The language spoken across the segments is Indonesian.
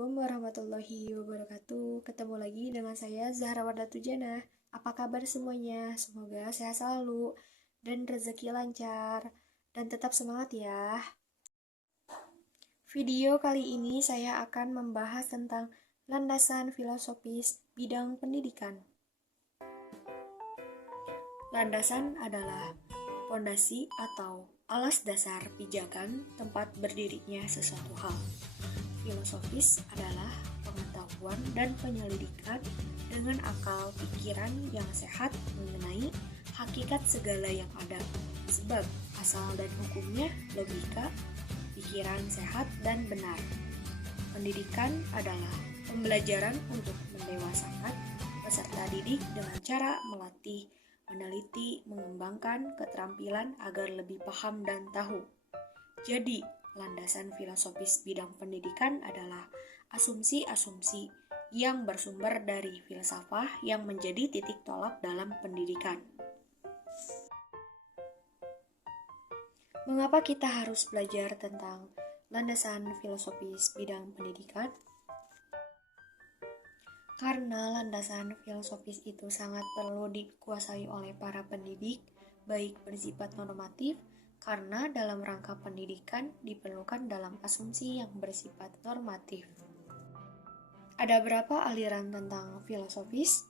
Assalamualaikum warahmatullahi wabarakatuh. Ketemu lagi dengan saya Zahra Wardatujana. Apa kabar semuanya? Semoga sehat selalu dan rezeki lancar dan tetap semangat ya. Video kali ini saya akan membahas tentang landasan filosofis bidang pendidikan. Landasan adalah fondasi atau alas dasar pijakan tempat berdirinya sesuatu hal. Filosofis adalah pengetahuan dan penyelidikan dengan akal pikiran yang sehat mengenai hakikat segala yang ada, sebab asal dan hukumnya logika, pikiran sehat dan benar. Pendidikan adalah pembelajaran untuk mendewasakan peserta didik dengan cara melatih, meneliti, mengembangkan keterampilan agar lebih paham dan tahu. Jadi, landasan filosofis bidang pendidikan adalah asumsi-asumsi yang bersumber dari filsafah yang menjadi titik tolak dalam pendidikan. Mengapa kita harus belajar tentang landasan filosofis bidang pendidikan? Karena landasan filosofis itu sangat perlu dikuasai oleh para pendidik, baik bersifat normatif, karena dalam rangka pendidikan diperlukan dalam asumsi yang bersifat normatif. Ada berapa aliran tentang filosofis?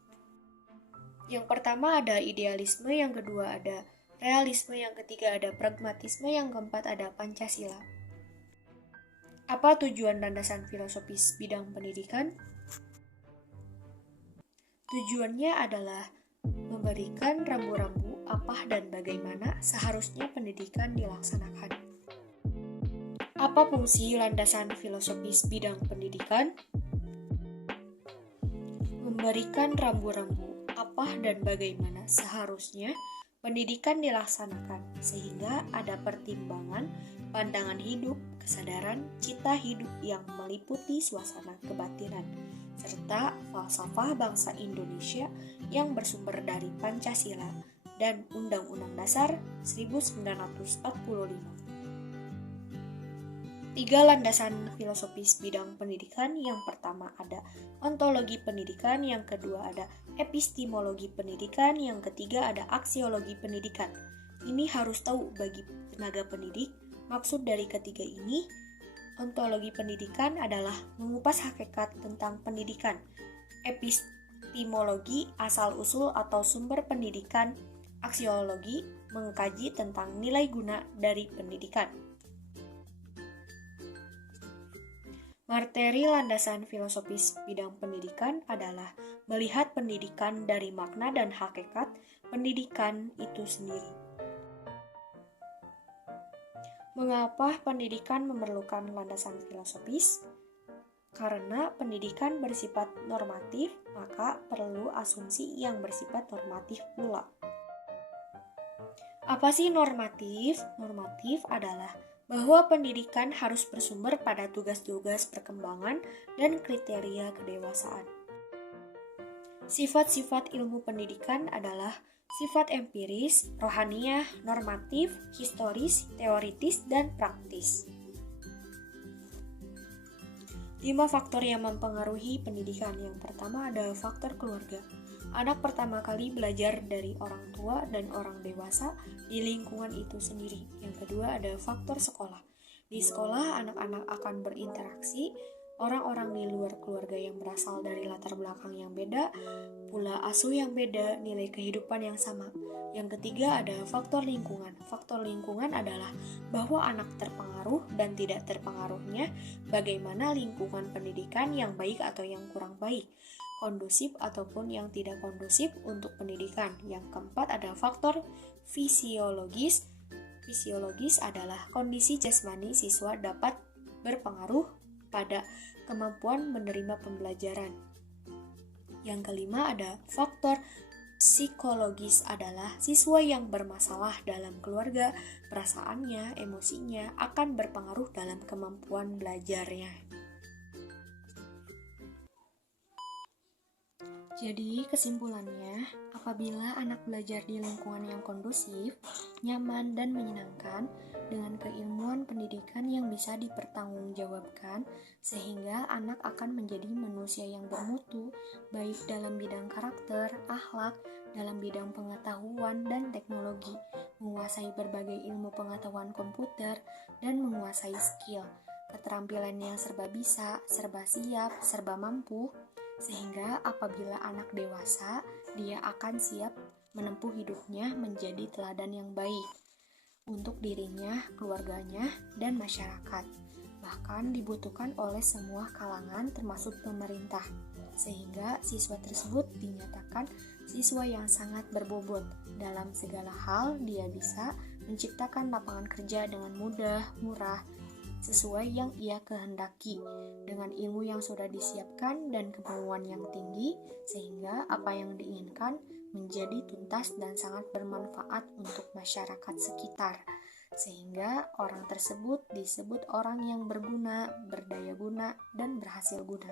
Yang pertama ada idealisme, yang kedua ada realisme, yang ketiga ada pragmatisme, yang keempat ada Pancasila. Apa tujuan landasan filosofis bidang pendidikan? Tujuannya adalah memberikan rambu-rambu apa dan bagaimana seharusnya pendidikan dilaksanakan. Apa fungsi landasan filosofis bidang pendidikan? Memberikan rambu-rambu apa dan bagaimana seharusnya pendidikan dilaksanakan, sehingga ada pertimbangan, pandangan hidup, kesadaran, cita hidup yang meliputi suasana kebatinan, serta falsafah bangsa Indonesia yang bersumber dari Pancasila dan Undang-Undang Dasar 1945. 3 landasan filosofis bidang pendidikan. Yang pertama ada ontologi pendidikan, yang kedua ada epistemologi pendidikan, yang ketiga ada aksiologi pendidikan. Ini harus tahu bagi tenaga pendidik. Maksud dari ketiga ini, ontologi pendidikan adalah mengupas hakikat tentang pendidikan. Epistemologi asal-usul atau sumber pendidikan. Aksiologi mengkaji tentang nilai guna dari pendidikan. Materi landasan filosofis bidang pendidikan adalah melihat pendidikan dari makna dan hakikat pendidikan itu sendiri. Mengapa pendidikan memerlukan landasan filosofis? Karena pendidikan bersifat normatif, maka perlu asumsi yang bersifat normatif pula. Apa sih normatif? Normatif adalah bahwa pendidikan harus bersumber pada tugas-tugas perkembangan dan kriteria kedewasaan. Sifat-sifat ilmu pendidikan adalah sifat empiris, rohaniah, normatif, historis, teoritis, dan praktis. 5 faktor yang mempengaruhi pendidikan. Yang pertama ada faktor keluarga. Anak pertama kali belajar dari orang tua dan orang dewasa di lingkungan itu sendiri. Yang kedua ada faktor sekolah. Di sekolah anak-anak akan berinteraksi orang-orang di luar keluarga yang berasal dari latar belakang yang beda, pula asuh yang beda, nilai kehidupan yang sama. Yang ketiga ada faktor lingkungan. Faktor lingkungan adalah bahwa anak terpengaruh dan tidak terpengaruhnya, bagaimana lingkungan pendidikan yang baik atau yang kurang baik, kondusif ataupun yang tidak kondusif untuk pendidikan. Yang keempat ada faktor fisiologis. Fisiologis adalah kondisi jasmani siswa dapat berpengaruh pada kemampuan menerima pembelajaran. Yang kelima ada faktor psikologis, adalah siswa yang bermasalah dalam keluarga, perasaannya, emosinya akan berpengaruh dalam kemampuan belajarnya. Jadi kesimpulannya, apabila anak belajar di lingkungan yang kondusif, nyaman, dan menyenangkan, dengan keilmuan pendidikan yang bisa dipertanggungjawabkan, sehingga anak akan menjadi manusia yang bermutu, baik dalam bidang karakter, akhlak, dalam bidang pengetahuan dan teknologi, menguasai berbagai ilmu pengetahuan komputer, dan menguasai skill, keterampilan yang serba bisa, serba siap, serba mampu, sehingga apabila anak dewasa, dia akan siap menempuh hidupnya menjadi teladan yang baik untuk dirinya, keluarganya, dan masyarakat. Bahkan dibutuhkan oleh semua kalangan termasuk pemerintah, sehingga siswa tersebut dinyatakan siswa yang sangat berbobot. Dalam segala hal, dia bisa menciptakan lapangan kerja dengan mudah, murah, sesuai yang ia kehendaki, dengan ilmu yang sudah disiapkan dan kemauan yang tinggi, sehingga apa yang diinginkan menjadi tuntas dan sangat bermanfaat untuk masyarakat sekitar, sehingga orang tersebut disebut orang yang berguna, berdaya guna, dan berhasil guna.